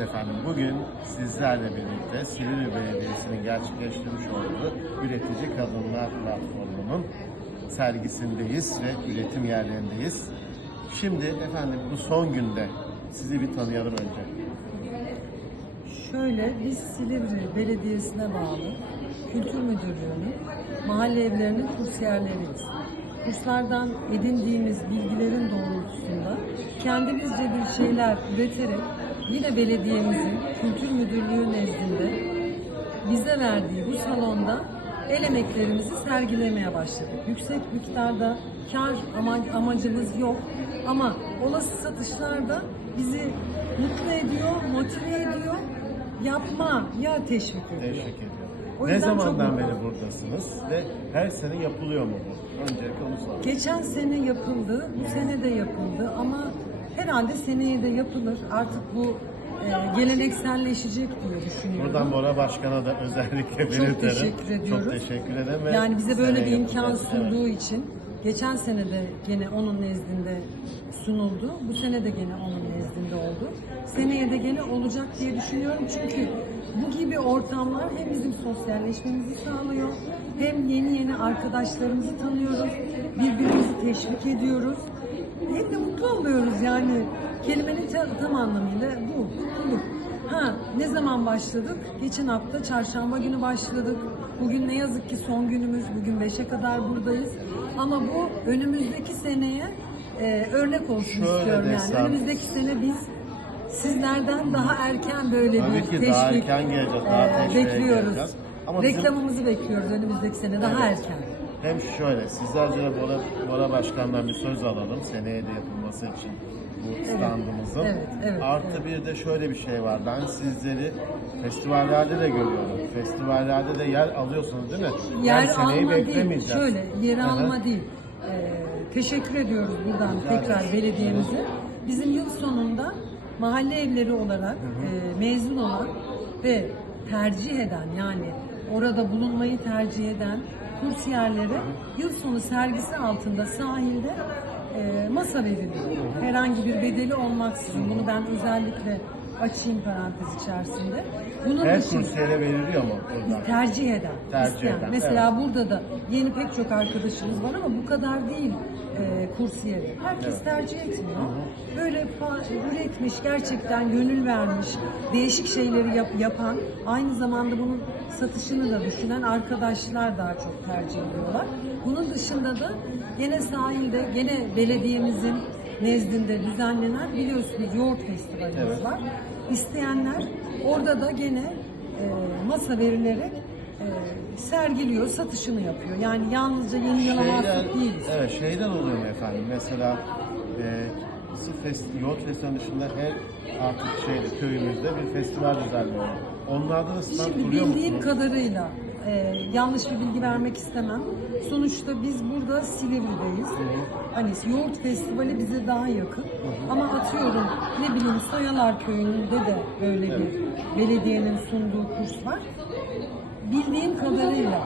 Efendim, bugün sizlerle birlikte Silivri Belediyesi'nin gerçekleştirmiş olduğu Üretici Kadınlar Platformu'nun sergisindeyiz ve üretim yerlerindeyiz. Şimdi efendim bu son günde sizi bir tanıyalım önce. Şöyle biz Silivri Belediyesi'ne bağlı Kültür Müdürlüğü'nün mahalle evlerinin kursiyerleriyiz. Kurslardan edindiğimiz bilgilerin doğrultusunda kendimizce bir şeyler üreterek yine belediyemizin Kültür Müdürlüğü nezdinde bize verdiği bu salonda el emeklerimizi sergilemeye başladık. Yüksek miktarda kar ama- amacımız yok ama olası satışlarda bizi mutlu ediyor, motive ediyor, yapmaya teşvik ediyor. Teşekkür ediyorum. O Ne zamandan beri buradasınız ve her sene yapılıyor mu bu? Öncelikle onu sorayım. Geçen sene yapıldı, bu sene de yapıldı ama herhalde seneye de yapılır. Artık bu e, gelenekselleşecek diye düşünüyorum. Buradan Bora Başkan'a da özellikle Çok belirtelim. teşekkür ediyoruz. Çok teşekkür ederim. ve Yani bize böyle bir seneye imkan yapacağız. sunduğu için geçen sene de gene onun nezdinde sunuldu. Bu sene de gene onun nezdinde oldu. Seneye de gene olacak diye düşünüyorum. Çünkü bu gibi ortamlar hem bizim sosyalleşmemizi sağlıyor hem yeni yeni arkadaşlarımızı tanıyoruz. Birbirimizi teşvik ediyoruz. Hem de mutlu oluyoruz yani kelimenin ta- tam anlamıyla bu. Mutluluk. Ha ne zaman başladık? Geçen hafta çarşamba günü başladık. Bugün ne yazık ki son günümüz. Bugün 5'e kadar buradayız. Ama bu önümüzdeki seneye e, örnek olsun Şöyle istiyorum yani. desem- Önümüzdeki sene biz sizlerden daha erken böyle Tabii bir ki teşvik daha erken geleceğiz, daha teşviğe bekliyoruz. geleceğiz. Ama bizim- Reklamımızı bekliyoruz önümüzdeki sene daha erken. Hem şöyle, sizlerce Bora, Bora Başkan'dan bir söz alalım seneye de yapılması için bu standımızın. evet, evet, Artı bir de şöyle bir şey var, ben sizleri festivallerde de görüyorum. Festivallerde de yer alıyorsunuz değil mi? Yer yani alma değil, şöyle yer alma değil. Ee, teşekkür ediyoruz buradan tekrar belediyemize. Bizim yıl sonunda mahalle evleri olarak e, mezun olan ve tercih eden yani orada bulunmayı tercih eden kursiyerlere yıl sonu sergisi altında sahilde e, masa veriliyor. Herhangi bir bedeli olmaksızın bunu ben özellikle açayım parantez içerisinde. Bunun Her kursiyere veriliyor mu buradan? tercih eden, Tercih isteyen. eden, Mesela burada da yeni pek çok arkadaşımız var ama bu kadar değil e, kursiyeri. Herkes tercih etmiyor. Böyle üretmiş, gerçekten gönül vermiş, değişik şeyleri yap- yapan, aynı zamanda bunun satışını da düşünen arkadaşlar daha çok tercih ediyorlar. Bunun dışında da gene sahilde, gene belediyemizin nezdinde düzenlenen biliyorsunuz yoğurt festivalimiz Evet. var. İsteyenler orada da gene e, masa verilerek e, sergiliyor, satışını yapıyor. Yani yalnızca yeni mahsus değiliz. evet şeyler oluyor efendim? Mesela e, sırf fest, yoğurt festivali dışında her artık şeyde köyümüzde bir festival düzenliyor. Onlarda da stand Şimdi kuruyor bildiğim musunuz? kadarıyla e, yanlış bir bilgi vermek istemem. Sonuçta biz burada Silivri'deyiz. Hani yoğurt festivali bize daha yakın. Ama atıyorum ne bileyim Soyalar Köyü'nde de böyle bir belediyenin sunduğu kurs var. Bildiğim kadarıyla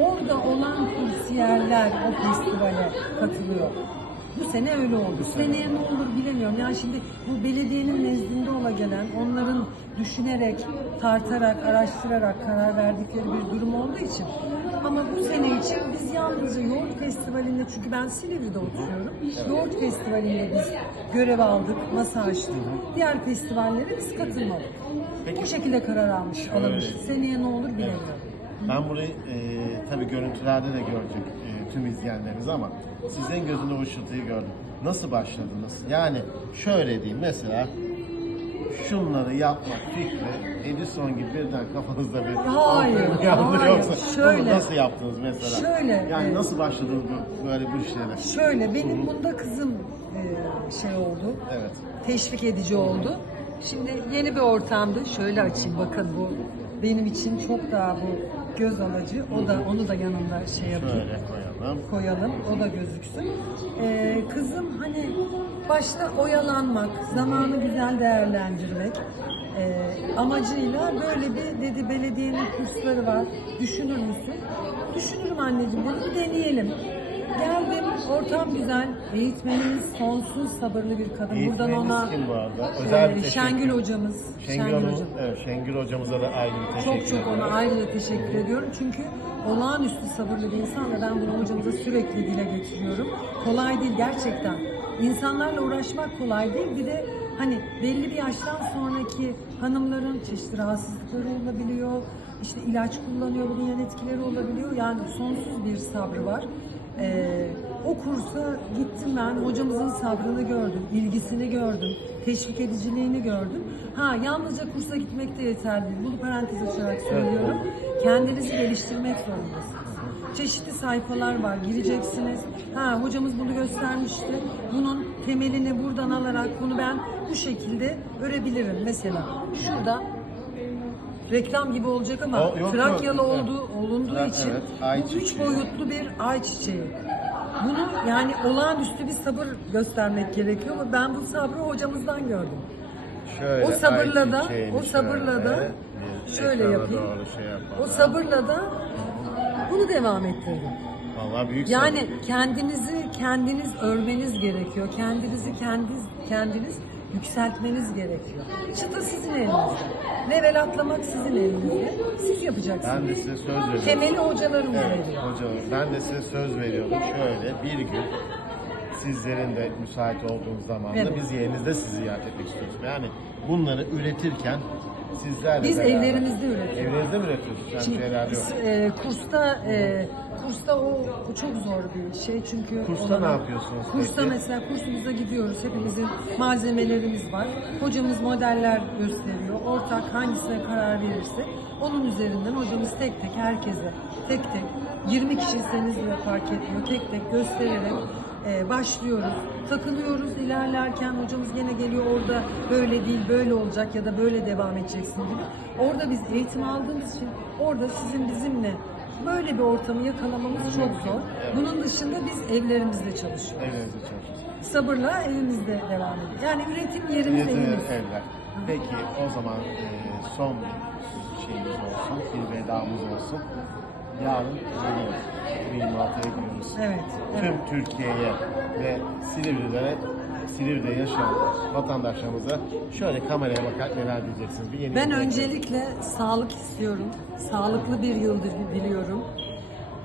orada olan kursiyerler o festivale katılıyor. Bu sene öyle oldu. Seneye ne olur bilemiyorum. Yani şimdi bu belediyenin nezdinde ola gelen, onların düşünerek, tartarak, araştırarak karar verdikleri bir durum olduğu için. Ama bu sene için biz yalnızca Yoğurt Festivali'nde, çünkü ben Silivri'de oturuyorum. Yoğurt Festivali'nde biz görev aldık, masa açtık. Diğer festivallere biz katılmadık. Bu şekilde karar almış, alınmış. Seneye ne olur bilemiyorum. Ben burayı e, tabii görüntülerde de görecek e, tüm izleyenlerimiz ama sizin gözünde o ışıltıyı gördüm. Nasıl başladınız? Yani şöyle diyeyim mesela şunları yapmak fikri Edison gibi birden kafanızda bir Hayır, ampul yandı hayır. yoksa Şöyle. bunu nasıl yaptınız mesela? Şöyle, Yani e, nasıl başladınız bu, böyle bu işlere? Şöyle benim bunda kızım e, şey oldu. Evet. Teşvik edici oldu. Şimdi yeni bir ortamdı. Şöyle açayım bakın bu benim için çok daha bu göz alıcı. O da onu da yanında şey yapayım. Şöyle koyalım. koyalım. O da gözüksün. Ee, kızım hani başta oyalanmak, zamanı güzel değerlendirmek e, amacıyla böyle bir dedi belediyenin kursları var. Düşünür müsün? Düşünürüm anneciğim bir deneyelim. Geldim, ortam güzel. Eğitmenimiz sonsuz sabırlı bir kadın. Buradan Eğitmeniniz ona kim bu arada? Özel bir e, teşekkür. Şengül hocamız. Şengül, Hanım, evet, Şengül hocamıza da ayrı bir teşekkür Çok çok ona ediyorum. ayrıca teşekkür ediyorum. Çünkü olağanüstü sabırlı bir insan ve ben bunu hocamıza sürekli dile getiriyorum. Kolay değil gerçekten. İnsanlarla uğraşmak kolay değil. Bir de hani belli bir yaştan sonraki hanımların çeşitli rahatsızlıkları olabiliyor. İşte ilaç kullanıyor, bunun yan etkileri olabiliyor. Yani sonsuz bir sabrı var. Ee, o kursa gittim ben, hocamızın sabrını gördüm, ilgisini gördüm, teşvik ediciliğini gördüm. Ha yalnızca kursa gitmek de yeterli değil. Bunu parantez açarak söylüyorum. Kendinizi geliştirmek zorundasınız. Çeşitli sayfalar var, gireceksiniz. Ha hocamız bunu göstermişti. Bunun temelini buradan alarak bunu ben bu şekilde örebilirim. Mesela şurada reklam gibi olacak ama O- yok, Trakyalı yok. olduğu, olunduğu Evet, için evet, ay bu üç çiçeği. boyutlu bir ay çiçeği. Bunu yani olağanüstü bir sabır göstermek gerekiyor ama ben bu sabrı hocamızdan gördüm. Şöyle O sabırla da- ayçiçeğini o sabırla da şöyle bir şöyle ekrana yapayım. Doğru şey. O sabırla da bunu devam ettirdim. Vallahi büyük Yani sabır. kendinizi kendiniz örmeniz gerekiyor. Kendinizi kendiniz kendiniz yükseltmeniz gerekiyor. Çıta sizin elinizde. Level atlamak sizin elinizde. Siz yapacaksınız. Ben de size söz veriyorum. Temeli hocalarımız Evet veriyor. hocam ben de size söz veriyorum şöyle bir gün sizlerin de müsait olduğunuz zaman da Evet. biz yerinizde sizi ziyaret etmek istiyoruz. Yani bunları üretirken sizlerle Biz beraber- evlerimizde üretiyoruz. Evlerinizde mi üretiyorsunuz? Yani Şimdi şeyler yok. e, kursta e, kursta o, o çok zor bir şey çünkü Kursta ne yapıyorsunuz Kursta peki? mesela kursumuza gidiyoruz. Hepimizin malzemelerimiz var. Hocamız modeller gösteriyor. Ortak hangisine karar verirse onun üzerinden hocamız tek tek herkese tek tek 20 kişiyseniz bile fark etmiyor. Tek tek göstererek e, başlıyoruz. Takılıyoruz ilerlerken hocamız gene geliyor orada böyle değil böyle olacak ya da böyle devam edeceksin gibi. Orada biz eğitim aldığımız için orada sizin bizimle böyle bir ortamı yakalamamız çok zor. Bunun dışında biz evlerimizde çalışıyoruz. Evlerinizde çalışıyorsunuz. Sabırla evimizde devam ediyor. Yani üretim yerimiz evimiz. evler. Peki o zaman e, son şeyimiz olsun, bir vedamız olsun. Yarın yıl, 26'ya giriyoruz. Evet. evet. Tüm Türkiye'ye ve Silivri'de Silivri'de yaşayan vatandaşlarımıza şöyle kameraya bakarak neler diyeceksiniz? Bir yeni Ben öncelikle sağlık istiyorum. Sağlıklı bir yıl diliyorum.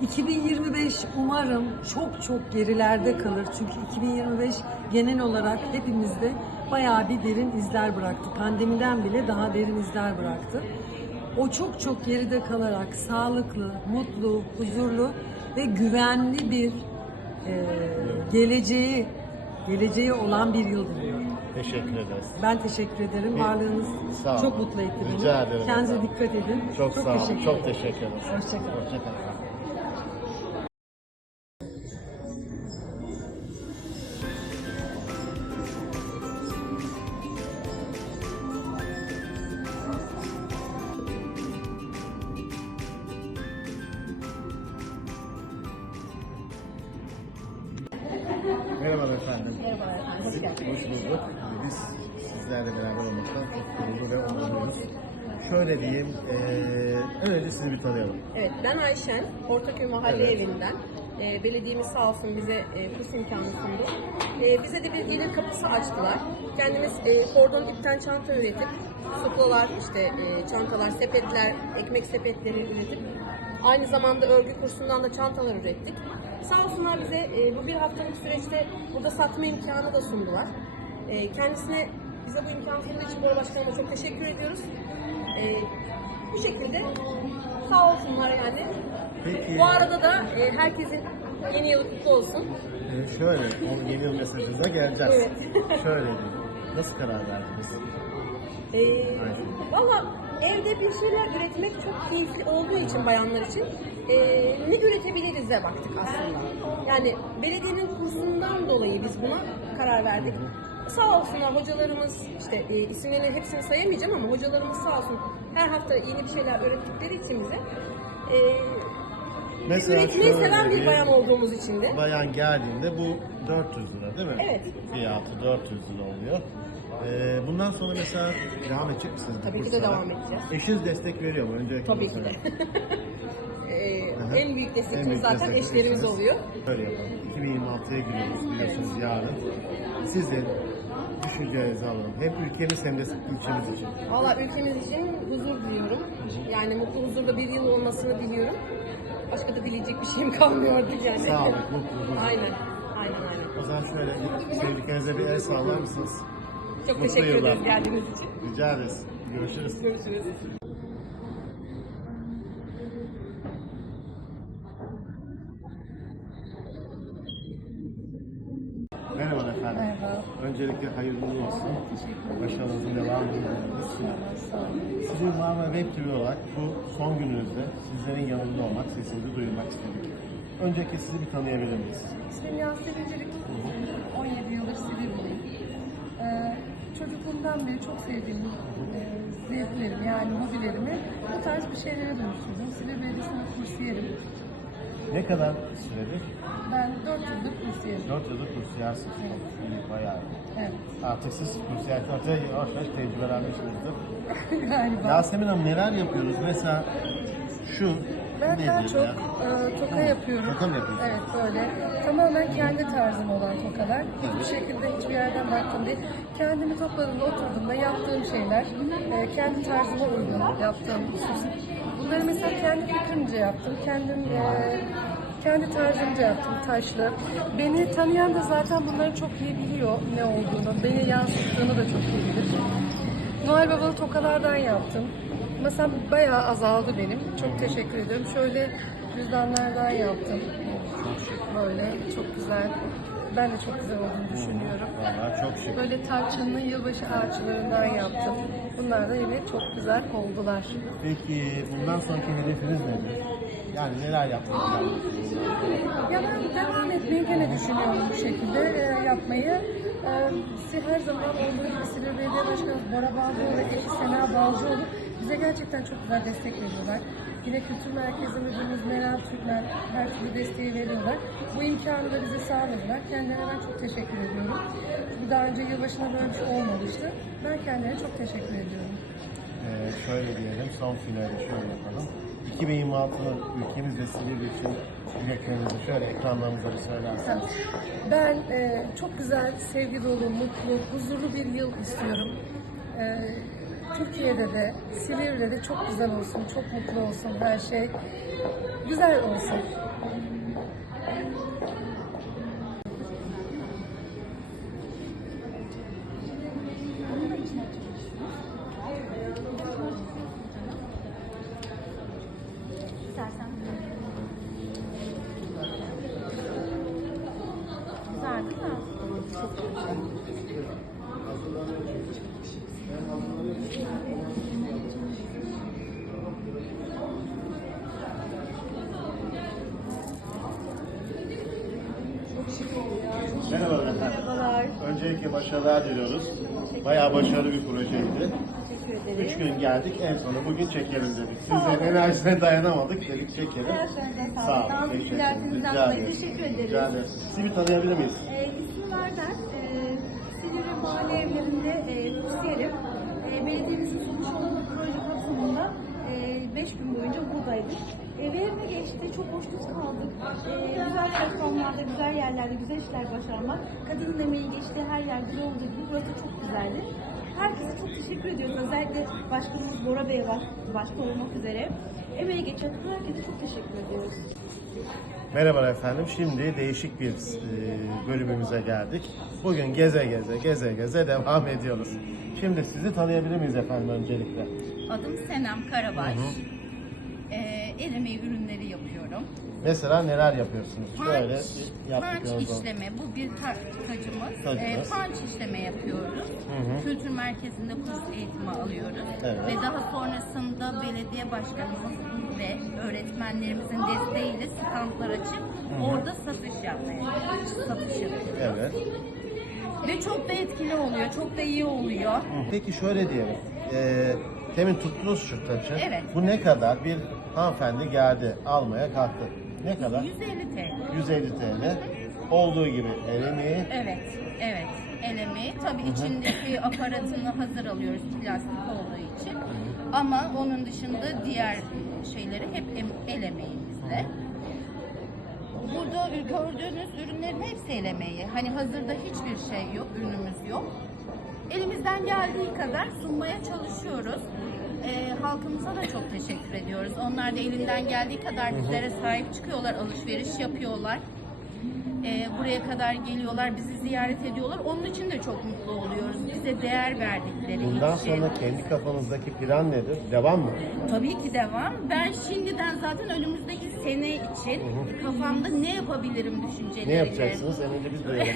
2025 umarım çok çok gerilerde kalır. Çünkü 2025 genel olarak hepimizde bayağı bir derin izler bıraktı. Pandemiden bile daha derin izler bıraktı. O çok çok geride kalarak sağlıklı, mutlu, huzurlu ve güvenli bir e, geleceği geleceği olan bir yıl diliyorum. Teşekkür ederiz. Ben teşekkür ederim. Varlığınız Sağ olun. çok mutlu etti beni. Rica ederim. Kendinize dikkat edin. Çok, sağ olun. teşekkür Çok ederim. teşekkür ederiz. Hoşçakalın. Hoşçakalın. Ee, belediyemiz sağ olsun bize e, kurs imkanı sundu. Ee, bize de bir gelir kapısı açtılar. Kendimiz e, kordon ipten çanta üretip, suplalar, işte e, çantalar, sepetler, ekmek sepetleri üretip aynı zamanda örgü kursundan da çantalar ürettik. Sağ olsunlar bize e, bu bir haftalık süreçte burada satma imkanı da sundular. E, kendisine bize bu imkanı sunduğu için Bora Başkanı'na çok teşekkür ediyoruz. E, bu şekilde sağ olsunlar yani. Peki, Bu arada da e, herkesin yeni yılı kutlu olsun. eee, şöyle, o yeni yıl mesajınıza geleceğiz. Evet. şöyle nasıl karar verdiniz? E, Valla evde bir şeyler üretmek çok keyifli olduğu için bayanlar için e, ne üretebiliriz de baktık aslında. Yani belediyenin kursundan dolayı biz buna karar verdik. Sağ olsunlar hocalarımız işte e, isimlerini hepsini sayamayacağım ama hocalarımız sağ olsun her hafta yeni bir şeyler öğrettikleri için bize e, Mesela üretmeyi şöyle seven bir bayan olduğumuz için de Bayan geldiğinde bu 400 lira değil mi? Evet. Fiyatı 400 lira oluyor. Eee, bundan sonra mesela devam edecek misiniz? Tabii ki de kurslara? devam edeceğiz. Eşiniz destek veriyor mu? Öncelikle Tabii ki de. Ee. En büyük En destekçimiz büyük zaten destekçimiz eşlerimiz eşiniz. oluyor. Böyle yapalım. 2026'ya giriyoruz biliyorsunuz yarın. Sizin düşüncelerinizi alalım. Hem ülkemiz hem de ilçemiz için. Valla ülkemiz için huzur diliyorum. Yani mutlu huzurda bir yıl olmasını diliyorum. Başka da dileyecek bir şeyim kalmıyordu yani. Sağlık, mutluluk. Aynen. Aynen aynen. O zaman şöyle sevdiklerinize bir el sallar mısınız? Çok Mutlu teşekkür yıllar. ederiz geldiğiniz için. Rica ederiz. Görüşürüz. Görüşürüz. Merhaba efendim. Merhaba. Öncelikle hayırlı olsun. Başarınızın. Sağ olun. Sizin Marmara Web TV olarak bu son gününüzde sizlerin yanında olmak, sesinizi duyurmak istedik. Öncelikle sizi bir tanıyabilir miyiz? İsmim Yasemin Cirik. 17 yıldır Silivri'deyim. Ee, çocukluğumdan beri çok sevdiğim e, zevklerim yani hobilerimi bu tarz bir şeylere dönüştürdüm. Silivri Belediyesi'nde kursiyerim. Ne kadar süredir? Ben 4 yıldır kursiyerim. 4 yıldır kursiyersiniz. İyi, Bayağı iyi. Evet. Artık siz kursiyerlikte yavaş yavaş tecrübelenmişsinizdir. Galiba. Yasemin Hanım neler yapıyoruz? Mesela şu Ben daha çok ya? e, toka yapıyorum. Toka mı yapıyorsun? Evet böyle. Tamamen kendi tarzım olan tokalar. Hiçbir şekilde hiçbir yerden baktım değil. Kendimi topladığımda oturduğumda yaptığım şeyler. e, kendi tarzıma uygun yaptığım husus. Bunları mesela kendi fikrimce yaptım. Kendim e, kendi tarzımca yaptım taşlı. Beni tanıyan da zaten bunları çok iyi biliyor ne olduğunu. Beni yansıttığını da çok iyi bilir. Noel Babalı tokalardan yaptım. Masam bayağı azaldı benim. Çok teşekkür ederim. Şöyle cüzdanlardan yaptım. Böyle çok güzel. Ben de çok güzel olduğunu düşünüyorum. Vallahi çok şık. Böyle tarçınlı yılbaşı ağaçlarından yaptım. Bunlar da yine çok güzel oldular. Peki bundan sonraki hedefiniz nedir? Yani neler yapmayı planlıyorsunuz? Ya ben devam etmeyi gene düşünüyorum bu şekilde e, yapmayı. E, her zaman olduğu gibi Silivri Belediye Başkanı Bora Balcıoğlu ve eşi Sena Balcıoğlu bize gerçekten çok güzel destek veriyorlar. Yine Kültür Merkezi Müdürümüz Meral Türkmen her türlü desteği veriyorlar. Bu imkanı da bize sağladılar. Kendilerine ben çok teşekkür ediyorum. Bir daha önce yılbaşında böyle bir şey olmamıştı. Ben kendilerine çok teşekkür ediyorum. Ee, şöyle diyelim, son finali şöyle yapalım. 2026'nın ülkemizde Silivri için dileklerinizi şöyle ekranlarımıza bir söylerseniz. Ben e, çok güzel, sevgi dolu, mutlu, huzurlu bir yıl istiyorum. E, Türkiye'de de, Silivri'de de çok güzel olsun, çok mutlu olsun her şey. Güzel olsun. Güzel değil mi? Merhaba efendim. Merhabalar. Öncelikle başarılar diliyoruz. Bayağı başarılı bir projeydi. Teşekkür ederim. Üç gün geldik, en sonu bugün çekelim dedik. Sizin enerjisine dayanamadık, dedik çekelim. Ayaklarınıza Sağ olun, teşekkür Rica ederiz. teşekkür ederiz. Rica ederiz. Sizi bir tanıyabilir miyiz? Ee, ismim Arden. Mahalle Evlerinde e, kursiyerim. E, belediyemizin sunmuş olduğu proje kapsamında 5 gün boyunca buradaydık. E, verimli geçti, çok hoşnut kaldık. E, güzel platformlarda, güzel yerlerde, güzel işler başarmak. Kadının emeği geçti, her yer güzel olduğu gibi burası çok güzeldi. Herkese çok teşekkür ediyoruz. Özellikle başkanımız Bora Bey var, başta olmak üzere. Emeği geçen herkese çok teşekkür ediyoruz. Merhaba efendim. Şimdi değişik bir e, bölümümüze geldik. Bugün geze geze geze geze devam ediyoruz. Şimdi sizi tanıyabilir miyiz efendim öncelikle? Adım Senem Karabaş. Ee, el emeği ürünleri yapıyorum. Mesela neler yapıyorsunuz? Punch, yaptık punch işleme, bu bir ta- tacımız. Tacımız. Ee, punch işleme yapıyoruz. hı. Kültür merkezinde kurs eğitimi alıyoruz. Evet. Ve daha sonrasında belediye başkanımız ve öğretmenlerimizin desteğiyle standlar açıp orada satış yapmaya satış yapıyoruz. Evet. Ve çok da etkili oluyor, çok da iyi oluyor. Peki şöyle diyelim. E, demin tuttunuz şu taçı. Evet. Bu ne kadar? Bir hanımefendi geldi almaya kalktı. Ne kadar? 150 TL. 150 TL. Olduğu gibi el emeği. Evet, evet. El emeği. Tabii içindeki aparatını hazır alıyoruz plastik olduğu için. Ama onun dışında diğer şeyleri hep el emeğimiz. de. Burada gördüğünüz ürünlerin hepsi el emeği. Hani hazırda hiçbir şey yok, ürünümüz yok. Elimizden geldiği kadar sunmaya çalışıyoruz. Ee, halkımıza da çok teşekkür ediyoruz. Onlar da elinden geldiği kadar bizlere sahip çıkıyorlar, alışveriş yapıyorlar. Ee, buraya kadar geliyorlar, bizi ziyaret ediyorlar. Onun için de çok mutlu oluyoruz. Bize değer verdikleri Bundan için. sonra kendi kafanızdaki plan nedir? Devam mı? Tabii ki devam. Ben şimdiden zaten önümüzdeki sene için kafamda ne yapabilirim düşünceleriyle. Ne yapacaksınız? En önce biz duyalım.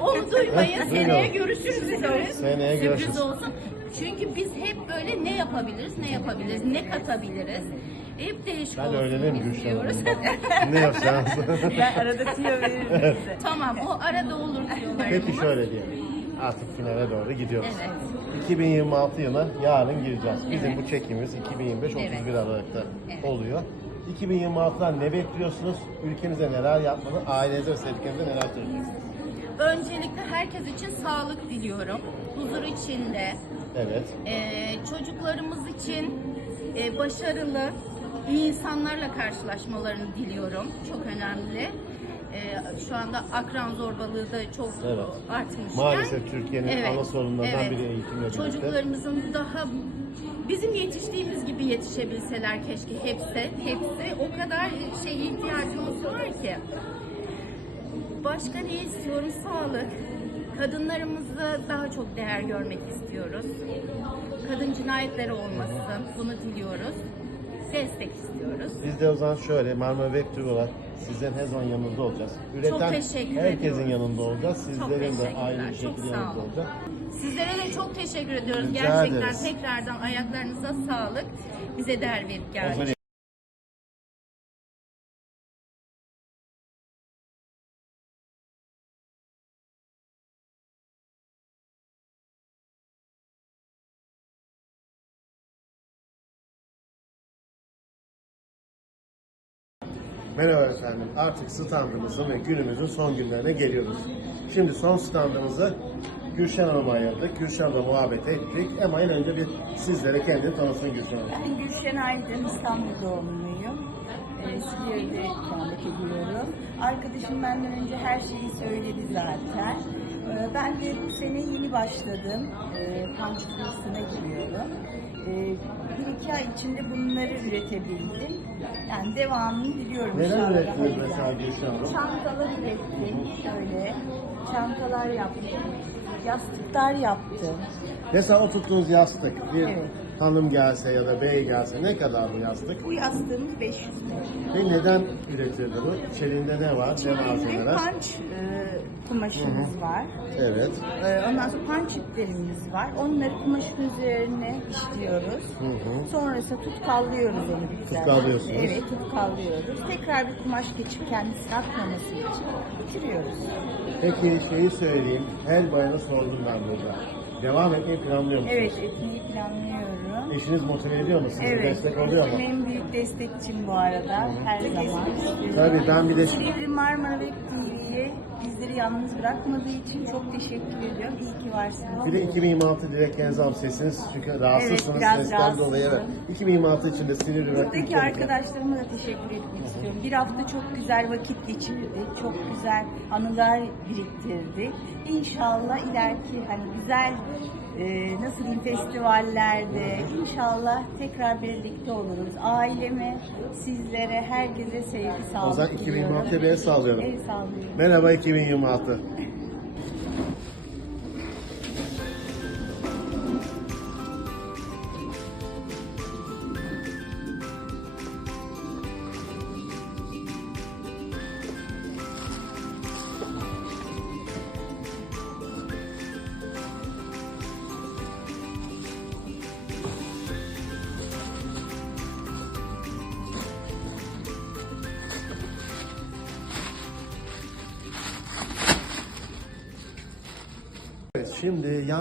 Onu duymayın. Duymayalım. Seneye görüşürüz isteriz. Seneye Sürpriz görüşürüz. olsun. Çünkü biz hep böyle ne yapabiliriz, ne yapabiliriz, ne katabiliriz. Hep değişik Ben olsun öğrenirim Gülşen istiyoruz. Hanım. ne yapacağız? Ben arada tüyo veririm size. tamam o arada olur diyorlar. Peki şöyle diyelim. Artık finale doğru gidiyoruz. Evet. 2026 yılına yarın gireceğiz. Bizim Evet. bu çekimimiz 2025 31 Evet. Aralık'ta Evet. oluyor. 2026'dan ne bekliyorsunuz? Ülkenize neler yapmalı? Ailenize ve sevdiklerinize neler söyleyeceksiniz? Öncelikle herkes için sağlık diliyorum. Huzur içinde, Evet. Ee, çocuklarımız için e, başarılı, iyi insanlarla karşılaşmalarını diliyorum. Çok önemli. Ee, şu anda akran zorbalığı da çok Evet. artmış. Maalesef Türkiye'nin ana sorunlarından biri eğitimle birlikte. Çocuklarımızın daha bizim yetiştiğimiz gibi yetişebilseler keşke hepsi. Hepsi o kadar şey ihtiyacımız var ki. Başka ne istiyorum? Sağlık. Kadınlarımızı daha çok değer görmek istiyoruz. Kadın cinayetleri olmasın. Bunu diliyoruz. Destek istiyoruz. Biz de o zaman şöyle Marmara Vektör olarak sizlerin her zaman yanınızda olacağız. Üreten teşekkür herkesin ediyoruz. yanında olacağız. Sizlerin de çok şekilde olun. olacak. Sizlere de çok teşekkür ediyoruz. Rica Gerçekten ederiz. tekrardan ayaklarınıza sağlık. Bize değer verip geldiniz. Merhaba efendim. Artık standımızın ve günümüzün son günlerine geliyoruz. Şimdi son standımızı Gülşen Hanım'a ayırdık. Gülşen'le muhabbet ettik. Ama en önce bir sizlere kendini tanısın Gülşen Hanım. Ben Gülşen Aydın, İstanbul doğumluyum. E, Silivri'de ikamet ediyorum. Arkadaşım benden önce her şeyi söyledi zaten. E, ben de bu sene yeni başladım. E, punch kursuna giriyorum. E, bir iki ay içinde bunları üretebildim. Yani devamını diliyorum Neler ürettiniz mesela Gülşen Hanım? Çantalar ürettim. Şöyle çantalar yaptım. Yastıklar yaptım. Mesela o tuttuğunuz yastık bir Evet. Hanım gelse ya da bey gelse ne kadar bu yastık? Bu yastığımız 500 lira. Ve neden üretildi bu? İçerinde ne var? Ne malzemeler? punch e, kumaşımız var. Evet. E, ondan sonra punch iplerimiz var. Onları kumaşın üzerine işliyoruz. Hı hı. Sonrasında tutkallıyoruz onu bir güzel. Tutkallıyorsunuz. Evet tutkallıyoruz. Tekrar bir kumaş geçip kendisini atmaması için bitiriyoruz. Peki şeyi söyleyeyim. Her bayana sordum ben burada. Devam etmeyi planlıyor musunuz? Evet etmeyi planlıyorum. Eşiniz motive ediyor mu sizi? Evet, Destek oluyor mu? eşim en büyük destekçim bu arada. Her zaman. Tabii ben bir de Silivri Marmara TV'ye bizleri yalnız bırakmadığı için çok teşekkür ediyorum. İyi ki varsınız. bir de 2026 dileklerinizi alıp sesiniz çünkü rahatsızsınız biraz sesten rahatsızım. dolayı. Evet. 2026 için de Silivri ve Buradaki arkadaşlarıma da teşekkür etmek istiyorum. Bir hafta çok güzel vakit geçirdik. Çok güzel anılar biriktirdik. İnşallah ileriki hani güzel e, nasıl diyeyim festivallerde inşallah tekrar birlikte oluruz. Aileme, sizlere, herkese sevgi, sağlık O zaman 2026'ya bir el sallıyorum. El. Merhaba 2026. Evet,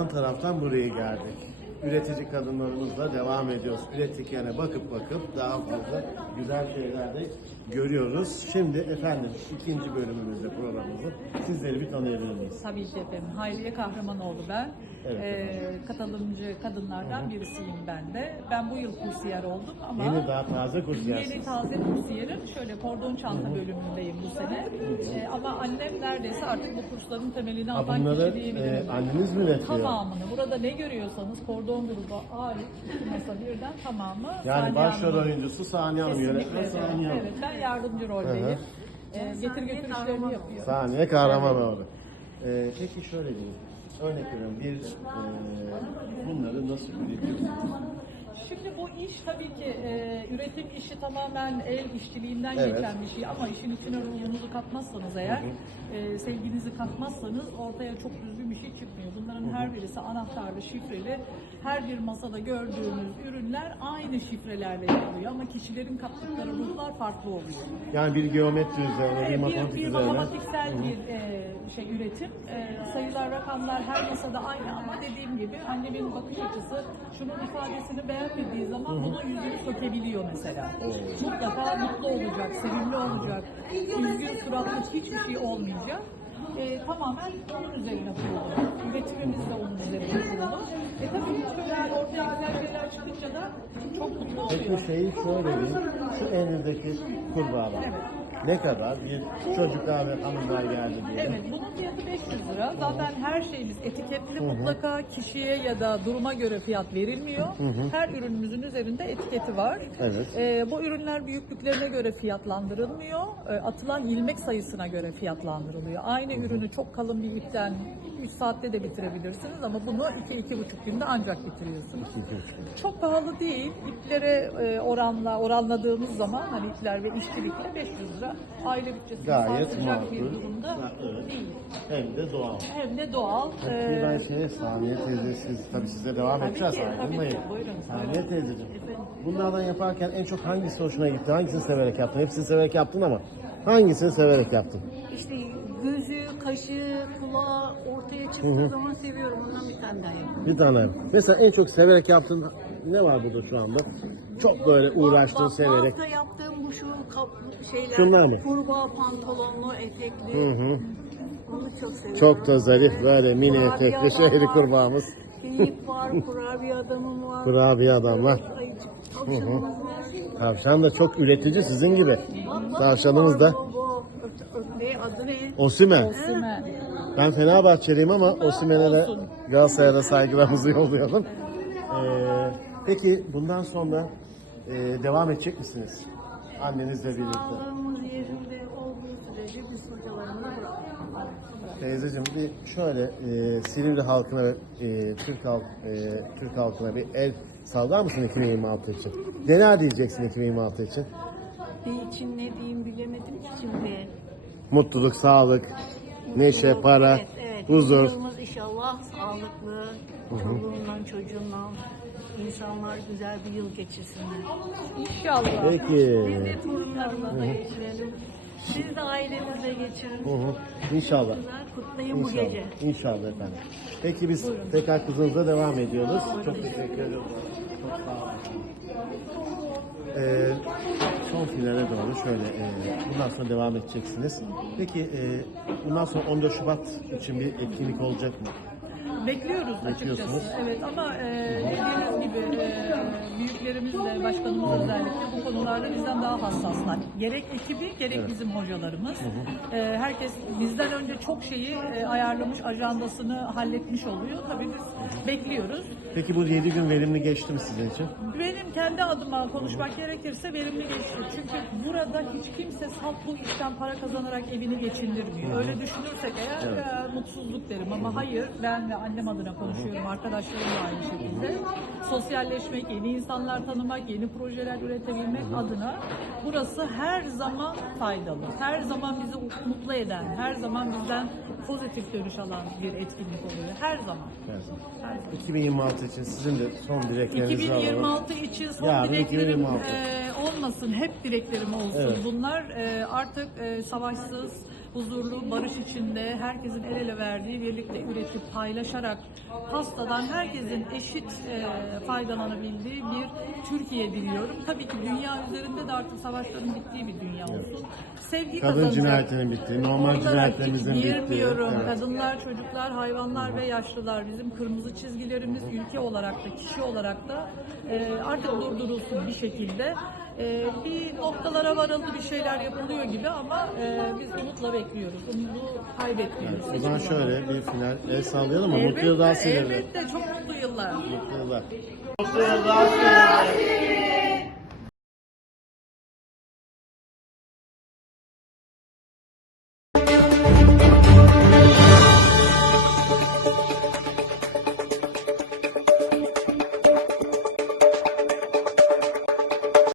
taraftan buraya geldik. Üretici kadınlarımızla devam ediyoruz. Ürettiklerine bakıp bakıp daha fazla güzel şeyler de görüyoruz. Şimdi efendim ikinci bölümümüzde programımızı sizleri bir tanıyabilir miyiz? Tabii ki efendim. Hayriye Kahramanoğlu ben. Evet, e, katılımcı kadınlardan birisiyim ben de. Ben bu yıl kursiyer oldum ama Yeni daha taze kursiyersiniz. Yeni taze kursiyerim. Şöyle kordon çanta bölümündeyim bu sene. E, ama annem neredeyse artık bu kursların temelini Ha, atan bunları kişi diyebilirim. e, anneniz mi üretiyor? Tamamını. Burada ne görüyorsanız kordon gruba ait masa birden tamamı. Yani başrol oyuncusu Saniye Hanım, yönetmen. Saniye Hanım. Evet, ben yardımcı roldeyim. Ee, getir götür işlerini yapıyorum. Saniye Kahramanoğlu. Ee, peki şöyle diyeyim. Örnek veriyorum bir e, bunları nasıl üretiyorsunuz? Şimdi bu iş tabii ki e, üretim işi tamamen el işçiliğinden Evet. geçen bir şey ama işin içine ruhunuzu katmazsanız eğer, e, sevginizi katmazsanız ortaya çok düzgün bir şey çıkmıyor. Bunların her birisi anahtarlı, şifreli. Her bir masada gördüğünüz ürünler aynı şifrelerle yapılıyor ama kişilerin kattıkları ruhlar farklı oluyor. Yani bir geometri üzerine, bir bir, matematik bir üzerine. matematiksel bir e, şey üretim. E, sayılar, rakamlar her masada aynı ama dediğim gibi annemin bakış açısı şunun ifadesini beğenmediği zaman bunun yüzünü sökebiliyor mesela. Mutlaka mutlu olacak, sevimli olacak, üzgün suratlı hiçbir şey olmayacak. E, tamamen onun üzerine kurulu. Üretimimiz de onun üzerine kurulu. E tabii böyle ortaya güzel şeyler çıkınca da çok mutlu oluyor. Peki şeyi şöyle diyeyim. Şu elinizdeki kurbağalar. Ne kadar? Bir çocuklar ve hanımlar geldi diyelim. Evet, bunun fiyatı 500 lira. Zaten her şeyimiz etiketli. Mutlaka kişiye ya da duruma göre fiyat verilmiyor. Her ürünümüzün üzerinde etiketi var. Evet. Ee, bu ürünler büyüklüklerine göre fiyatlandırılmıyor. Ee, atılan ilmek sayısına göre fiyatlandırılıyor. Aynı ürünü çok kalın bir ipten 3 saatte de bitirebilirsiniz ama bunu 2-2,5 günde ancak bitiriyorsunuz. Çok pahalı değil. İplere e, oranla oranladığımız zaman hani ipler ve işçilikle 500 lira aile bütçesini Gayet sarsacak bir makul. durumda evet. değil. Hem de doğal. Hem de doğal. Ee, ben şey Saniye teyze siz tabii size devam Tabii edeceğiz ki, tabii ki. Buyurun, Saniye teyzeciğim. Efendim? Bunlardan yaparken en çok hangisi hoşuna gitti? Hangisini severek yaptın? Hepsini severek yaptın ama hangisini severek yaptın? İşte gözü, kaşı, kulağı ortaya çıktığı zaman seviyorum. Ondan bir tane daha yapıyorum. Bir tane. Mesela en çok severek yaptığın ne var burada şu anda? Çok böyle uğraştın Bak, severek. Bazda yaptığım bu şu kap, şeyler. Şunlar mı? Kurbağa pantolonlu, etekli. Hı hı. Onu çok seviyorum. Çok da zarif böyle mini Kurabiye etekli adam şehri var, kurbağamız. Geyik var, kurabiye adamım var. Kurabiye adamlar. Ayıcık, tavşanımız var. Tavşan da çok üretici sizin gibi. Tavşanımız da. Ne, adı ne? Osime. Osime. Ben Fenerbahçeliyim ama Osimen'e de. Galatasaray'a saygılarımızı yollayalım. Ee, peki bundan sonra e, devam edecek misiniz? Annenizle birlikte. Sağlığımız yerinde olduğu sürece biz hocalarımıza. Teyzeciğim bir şöyle e, Silivri halkına ve e, Türk halk e, Türk halkına bir el sallar mısın 2026 için? Neler diyeceksin 2026 için? Ne için ne diyeyim bilemedim ki şimdi. Mutluluk, sağlık, neşe, Mutluluk, para, evet, evet. huzur. Yılımız inşallah sağlıklı, çoluğundan çocuğundan insanlar güzel bir yıl geçirsinler. İnşallah. Peki. Biz de torunlarımızla geçirelim. Siz de ailenizle geçirin. Hı hı. İnşallah. Güzel kutlayın bu İnşallah. gece. İnşallah efendim. Peki biz tekrar kızınıza devam ediyoruz. Çok teşekkür ederim. Çok sağ olun. Ee, son finale doğru şöyle e, bundan sonra devam edeceksiniz. Peki e, bundan sonra 14 Şubat için bir etkinlik olacak mı? Bekliyoruz açıkçası. Evet ama e, dediğiniz gibi e, büyüklerimizle, başkanımız özellikle bu konularda bizden daha hassaslar. Gerek ekibi gerek bizim hocalarımız. E, herkes bizden önce çok şeyi e, ayarlamış, ajandasını halletmiş oluyor. Tabii biz bekliyoruz. Peki bu 7 gün verimli geçti mi sizin için? Benim kendi adıma konuşmak gerekirse verimli geçti. Çünkü burada hiç kimse salt bu işten para kazanarak evini geçindirmiyor. Öyle düşünürsek eğer e, mutsuzluk derim ama hayır ben ve annem adına konuşuyorum. Arkadaşlarım da aynı şekilde. Sosyalleşmek, yeni insanlar tanımak, yeni projeler üretebilmek adına burası her zaman faydalı. Her zaman bizi mutlu eden, her zaman bizden pozitif dönüş alan bir etkinlik oluyor. Her zaman. Her zaman. Her zaman. 2026 için sizin de son dileklerinizi alalım. 2026 için son Yarın dileklerim 2026. e, olmasın, hep dileklerim olsun. Evet. Bunlar e, artık e, savaşsız, huzurlu, barış içinde, herkesin el ele verdiği, birlikte üretip paylaşarak pastadan herkesin eşit e, faydalanabildiği bir Türkiye diliyorum. Tabii ki dünya üzerinde de artık savaşların bittiği bir dünya olsun. Sevgi Kadın kazanacak. cinayetinin bittiği, normal cinayetlerimizin bittiği. girmiyorum. Evet. Kadınlar, çocuklar, hayvanlar ve yaşlılar bizim kırmızı çizgilerimiz ülke olarak da kişi olarak da e, artık durdurulsun bir şekilde. E, bir noktalara varıldı bir şeyler yapılıyor gibi ama e, biz umutla bekliyoruz. Umudu kaybetmiyoruz. O zaman şöyle bir final el sallayalım mı? Mutlu yıllar Elbette, Silivri. elbette çok mutlu yıllar. Mutlu yıllar. Mutlu yıllar.